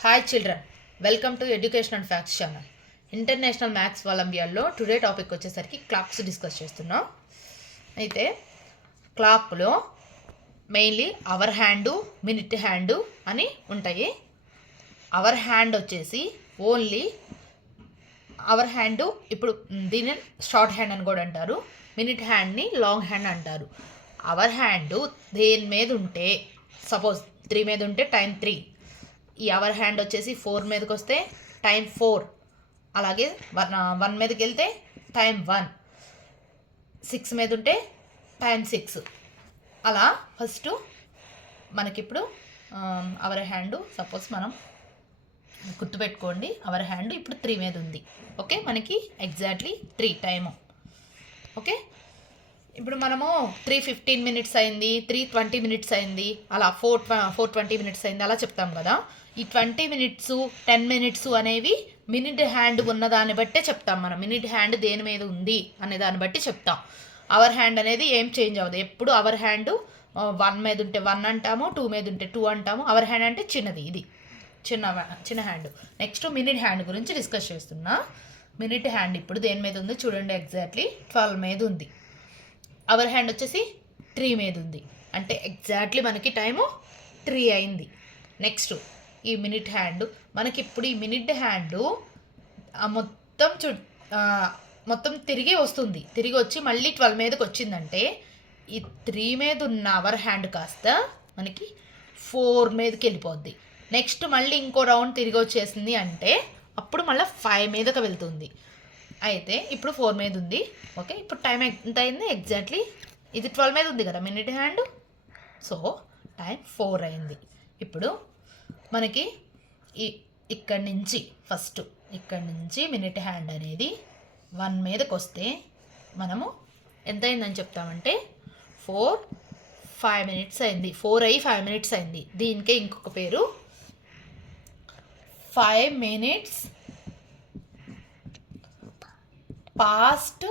Hi children, welcome to education and facts channel. International maths ఒలింపియాడ్లో today topic వచ్చేసరికి clocks discuss చేస్తున్నాం. అయితే క్లాక్లో mainly hour hand, minute hand అని ఉంటాయి. అవర్ హ్యాండ్ వచ్చేసి ఓన్లీ అవర్ హ్యాండు, ఇప్పుడు దీన్ని షార్ట్ హ్యాండ్ అని కూడా అంటారు. మినిట్ హ్యాండ్ని లాంగ్ హ్యాండ్ అంటారు. అవర్ హ్యాండు దేని మీద ఉంటే, సపోజ్ 3 మీద ఉంటే టైం 3, ఈ అవర్ హ్యాండ్ వచ్చేసి 4 మీదకి వస్తే టైం 4, అలాగే 1 మీదకి వెళ్తే టైం 1, 6 మీద ఉంటే టైం 6. అలా ఫస్ట్ మనకిప్పుడు అవర్ హ్యాండ్ సపోజ్ మనం గుర్తుపెట్టుకోండి, అవర్ హ్యాండ్ ఇప్పుడు 3 మీద ఉంది. ఓకే, మనకి ఎగ్జాక్ట్లీ 3 టైము. ఓకే, ఇప్పుడు మనము 3:15 మినిట్స్ అయింది, 3:20 మినిట్స్ అయింది, అలా 4:20 మినిట్స్ అయింది అలా చెప్తాం కదా. ఈ 20 మినిట్స్ 10 మినిట్స్ అనేవి మినిట్ హ్యాండ్ ఉన్న దాన్ని బట్టే చెప్తాం. మనం మినిట్ హ్యాండ్ దేని మీద ఉంది అనే దాన్ని బట్టి చెప్తాం. అవర్ హ్యాండ్ అనేది ఏం చేంజ్ అవ్వదు. ఎప్పుడు అవర్ హ్యాండ్ 1 మీద ఉంటే 1 అంటాము, 2 మీద ఉంటే 2 అంటాము. అవర్ హ్యాండ్ అంటే చిన్నది, ఇది చిన్న హ్యాండ్. నెక్స్ట్ మినిట్ హ్యాండ్ గురించి డిస్కస్ చేస్తున్నా. మినిట్ హ్యాండ్ ఇప్పుడు దేని మీద ఉంది చూడండి, ఎగ్జాక్ట్లీ 12 మీద ఉంది. అవర్ హ్యాండ్ వచ్చేసి 3 మీద ఉంది, అంటే ఎగ్జాక్ట్లీ మనకి టైము 3 అయింది. నెక్స్ట్ ఈ మినిట్ హ్యాండ్, మనకి ఇప్పుడు ఈ మినిట్ హ్యాండ్ మొత్తం తిరిగి వస్తుంది. తిరిగి వచ్చి మళ్ళీ 12 మీదకి వచ్చిందంటే ఈ 3 మీద ఉన్న అవర్ హ్యాండ్ కాస్త మనకి 4 మీదకి వెళ్ళిపోద్ది. నెక్స్ట్ మళ్ళీ ఇంకో రౌండ్ తిరిగి వచ్చేసింది అంటే అప్పుడు మళ్ళీ 5 మీదకి వెళ్తుంది. అయితే ఇప్పుడు 4 మీద ఉంది. ఓకే, ఇప్పుడు టైం ఎంత అయింది, ఎగ్జాక్ట్లీ ఇది 12 మీద ఉంది కదా మినిట్ హ్యాండ్, సో టైం 4 అయింది. ఇప్పుడు మనకి ఇక్కడి నుంచి మినిట్ హ్యాండ్ అనేది 1 మీదకి వస్తే మనము ఎంత అయిందని చెప్తామంటే 5 మినిట్స్ అయింది. 4 అయ్యి 5 మినిట్స్ అయింది. దీనికే ఇంకొక పేరు 5 మినిట్స్ పాస్ట్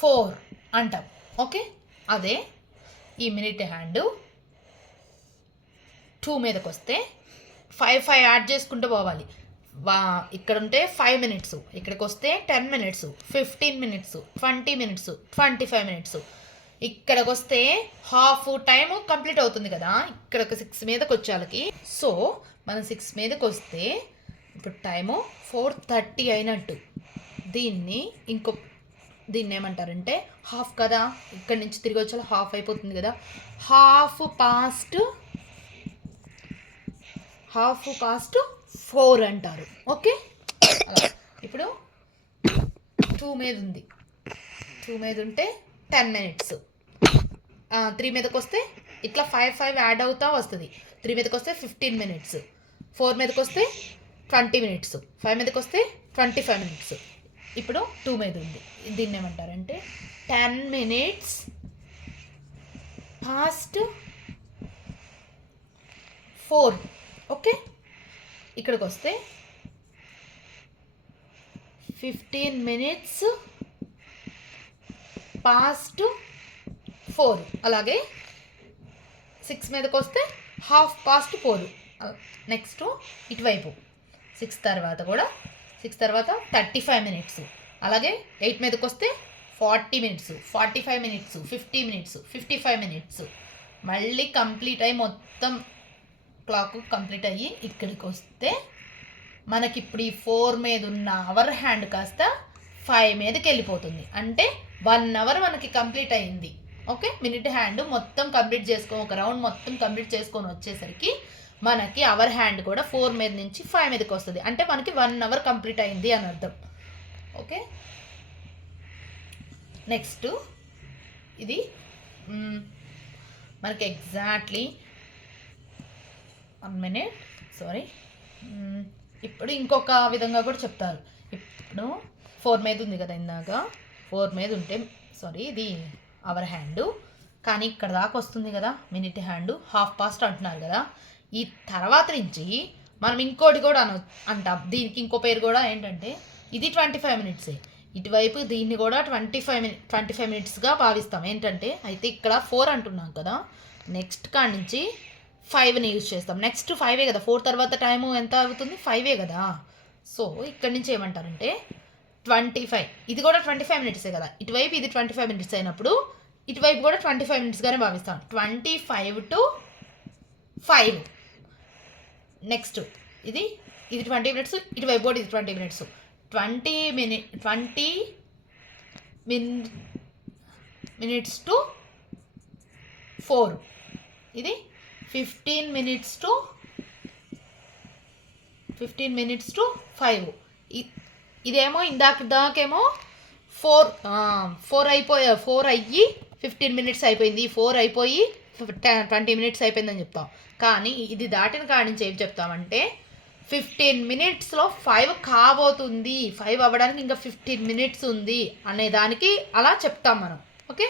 4 అంటాం. ఓకే, అదే ఈ మినిట్ హ్యాండ్ 2 మీదకి వస్తే 5 యాడ్ చేసుకుంటూ పోవాలి. ఇక్కడ ఉంటే 5 మినిట్స్, ఇక్కడికి వస్తే 10 మినిట్స్, 15 మినిట్స్, 20 మినిట్స్, 25 మినిట్స్. ఇక్కడికి వస్తే హాఫ్ టైము కంప్లీట్ అవుతుంది కదా. ఇక్కడ ఒక 6 మీదకి వచ్చేళ్ళకి, సో మనం 6 మీదకి వస్తే ఇప్పుడు టైము 4:30 అయినట్టు. దీన్ని ఏమంటారంటే హాఫ్ కదా, ఇక్కడ నుంచి తిరిగి వచ్చేలా హాఫ్ అయిపోతుంది కదా, హాఫ్ పాస్ట్ 4 అంటారు. ఓకే, ఇప్పుడు 2 మీద ఉంది, 2 మీద ఉంటే 10 మినిట్స్, 3 మీదకి వస్తే ఇట్లా 5 యాడ్ అవుతా వస్తుంది. 3 మీదకి వస్తే 15 మినిట్స్, 4 మీదకి వస్తే 20 మినిట్స్, 5 మీదకి వస్తే 25 మినిట్స్. ఇప్పుడు 2 మీద ఉంది. దీన్ని ఏమంటారంటే 10 మినిట్స్ పాస్ట్ 4. ఓకే, ఇక్కడికి వస్తే 15 మినిట్స్ పాస్ట్ 4. అలాగే 6 మీదకి వస్తే హాఫ్ పాస్ట్ 4. నెక్స్ట్ ఇటువైపు 6 తర్వాత 35 మినిట్స్. అలాగే 8 మీదకి వస్తే 40 మినిట్స్, 45 మినిట్స్, 50 మినిట్స్, 55 మినిట్స్. మళ్ళీ కంప్లీట్ అయ్యి మొత్తం క్లాక్ కంప్లీట్ అయ్యి ఇక్కడికి వస్తే మనకి ఇప్పుడు ఈ 4 మీద ఉన్న అవర్ హ్యాండ్ కాస్త 5 మీదకి వెళ్ళిపోతుంది. అంటే 1 అవర్ మనకి కంప్లీట్ అయింది. ఓకే, మినిట్ హ్యాండ్ మొత్తం కంప్లీట్ ఒక రౌండ్ మొత్తం కంప్లీట్ చేసుకొని వచ్చేసరికి మనకి అవర్ హ్యాండ్ కూడా 4 మీద నుంచి 5 మీదకి వస్తుంది. అంటే మనకి 1 అవర్ కంప్లీట్ అయింది అని అర్థం. ఓకే, నెక్స్ట్ ఇది మనకి ఎగ్జాక్ట్లీ 1 మినిట్, సారీ, ఇప్పుడు ఇంకొక విధంగా కూడా చెప్తారు. ఇప్పుడు 4 మీద ఉంది కదా, ఇందాక 4 మీద ఉంటే ఇది అవర్ హ్యాండ్, కానీ ఇక్కడ దాకా వస్తుంది కదా మినిట్ హ్యాండ్, హాఫ్ పాస్ట్ అంటున్నారు కదా. ఈ తర్వాత నుంచి మనం ఇంకోటి కూడా అంటాం. దీనికి ఇంకో పేరు కూడా ఏంటంటే ఇది 25 మినిట్సే, ఇటువైపు దీన్ని కూడా 25 మినిట్స్గా భావిస్తాం. ఏంటంటే అయితే ఇక్కడ 4 అంటున్నాం కదా, నెక్స్ట్ కాడి నుంచి 5ని యూజ్ చేస్తాం. నెక్స్ట్ 5 కదా, 4 తర్వాత టైము ఎంత అవుతుంది, 5 కదా. సో ఇక్కడ నుంచి ఏమంటారంటే 25, ఇది కూడా 25 మినిట్సే కదా, ఇటువైపు ఇది 25 మినిట్స్ అయినప్పుడు ఇటువైపు కూడా 25 మినిట్స్గానే భావిస్తాం. 25 to 5. నెక్స్ట్ ఇది 20 మినిట్స్, ఇటువైపు కూడా ఇది 20 మినిట్స్. 20 మినిట్స్ టు 4, ఇది 15 మినిట్స్ టు 5. ఇదేమో దాకేమో 4 అయ్యి 15 మినిట్స్ అయిపోయింది, 4 అయిపోయి 20 మినిట్స్ అయిపోయిందని చెప్తాం. కానీ ఇది దాటిన కాడి నుంచి ఏం చెప్తామంటే 15 మినిట్స్లో 5 కాబోతుంది, 5 అవ్వడానికి ఇంకా 15 మినిట్స్ ఉంది అనే దానికి అలా చెప్తాం మనం. ఓకే.